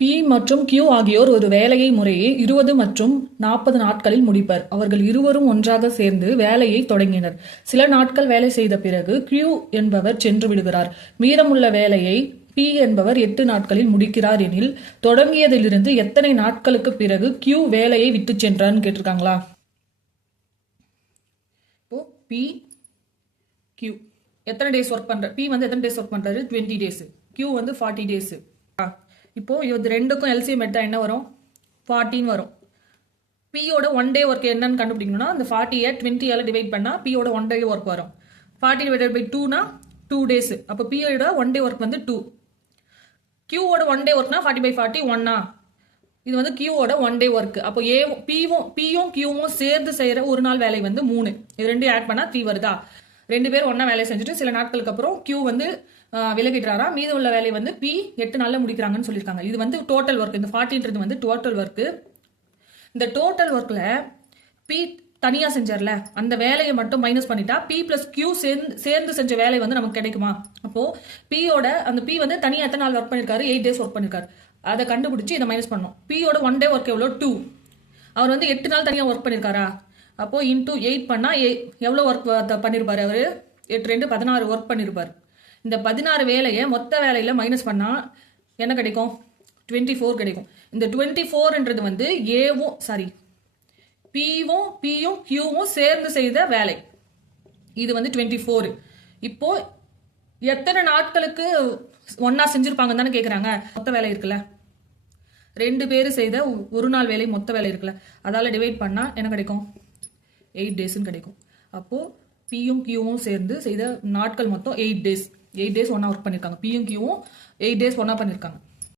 B மற்றும் Q ஆகியோர் ஒரு வேலையை முறையே இருபது மற்றும் நாற்பது நாட்களில் முடிப்பர். அவர்கள் இருவரும் ஒன்றாக சேர்ந்து வேலையை தொடங்கினர். சில நாட்கள் வேலை செய்த பிறகு கியூ என்பவர் சென்று விடுகிறார். மீதமுள்ள வேலையை பி என்பவர் எட்டு நாட்களில் முடிக்கிறார் எனில் தொடங்கியதிலிருந்து எத்தனை நாட்களுக்கு பிறகு கியூ வேலையை விட்டு சென்றான்னு கேட்டிருக்காங்களா? இப்போ பி கியூ எத்தனை டேஸ் ஒர்க் பண்ற பி வந்து எத்தனை டேஸ் ஒர்க் பண்றாரு? டுவெண்ட்டி டேஸ் கியூ வந்து ஃபார்ட்டி டேஸ் இப்போ இது ரெண்டுக்கும் எல்சிஎம் எடுத்தால் என்ன வரும்? ஃபார்ட்டின்னு வரும். பியோட ஒன் டே ஒர்க் என்னன்னு கண்டுபிடிக்கணும்னா அந்த ஃபார்ட்டியை டுவெண்ட்டியால் டிவைட் பண்ணால் பியோட ஒன் டே ஒர்க் வரும். ஃபார்ட்டி டிவைடட் பை டூனா டூ டேஸ் அப்போ பியோட ஒன் டே ஒர்க் வந்து டூ கியூவோட ஒன் டே ஒர்க்னா ஃபார்ட்டி பை ஃபார்ட்டி ஒன்னா இது வந்து கியூவோட ஒன் டே ஒர்க் அப்போ ஏ பிவும் பியும் கியூவும் சேர்ந்து செய்கிற ஒரு நாள் வேலை வந்து மூணு. இது ரெண்டையும் ஆட் பண்ணால் த்ரீ வருதா? ரெண்டு பேரும் ஒன்றா வேலையை செஞ்சுட்டு சில நாட்களுக்கு அப்புறம் கியூ வந்து விலகிடுறாரா? மீதம் உள்ள வேலையை வந்து பி எட்டு நாளில் முடிக்கிறாங்கன்னு சொல்லியிருக்காங்க. இது வந்து டோட்டல் ஒர்க் இந்த ஃபார்ட்டின்றது வந்து டோட்டல் ஒர்க்கு இந்த டோட்டல் ஒர்க்கில் பி தனியாக செஞ்சார்ல அந்த வேலையை மட்டும் மைனஸ் பண்ணிட்டா பி பிளஸ் கியூ சேர்ந்து சேர்ந்து செஞ்ச வேலை வந்து நமக்கு கிடைக்குமா? அப்போ பியோட அந்த பி வந்து தனியாக எத்தனை நாள் ஒர்க் பண்ணிருக்காரு? எயிட் டேஸ் ஒர்க் பண்ணியிருக்காரு அதை கண்டுபிடிச்சி இதை மைனஸ் பண்ணோம் பியோட ஒன் டே ஒர்க் எவ்வளோ? டூ அவர் வந்து எட்டு நாள் தனியாக ஒர்க் பண்ணிருக்காரா? அப்போ இன்டூ எயிட் பண்ணால் எவ்வளோ ஒர்க் பண்ணியிருப்பார் அவர்? எட்டு ரெண்டு பதினாறு ஒர்க் பண்ணியிருப்பார் இந்த பதினாறு வேலையை மொத்த வேலையில் மைனஸ் பண்ணால் என்ன கிடைக்கும்? டுவெண்ட்டி ஃபோர் கிடைக்கும். இந்த டுவெண்ட்டி ஃபோர்ன்றது வந்து ஏவும் சாரி பிவும் பியும் கியூவும் சேர்ந்து செய்த வேலை. இது வந்து டுவெண்ட்டி ஃபோர் இப்போ எத்தனை நாட்களுக்கு ஒன்றா செஞ்சிருப்பாங்கன்னு தானே கேட்குறாங்க மொத்த வேலை இருக்குல்ல. ரெண்டு பேர் செய்த ஒரு நாள் வேலை மொத்த வேலை இருக்குல்ல. அதால் டிவைட் பண்ணால் என்ன கிடைக்கும்? எயிட் டேஸ்ன்னு கிடைக்கும். அப்போது பியும் கியூவும் சேர்ந்து செய்த நாட்கள் மொத்தம் எயிட் டேஸ் எயிட் டேஸ் ஒன்றா ஒர்க் பண்ணியிருக்காங்க பியும் கியூவும் எயிட் டேஸ் ஒன்றா பண்ணியிருக்காங்க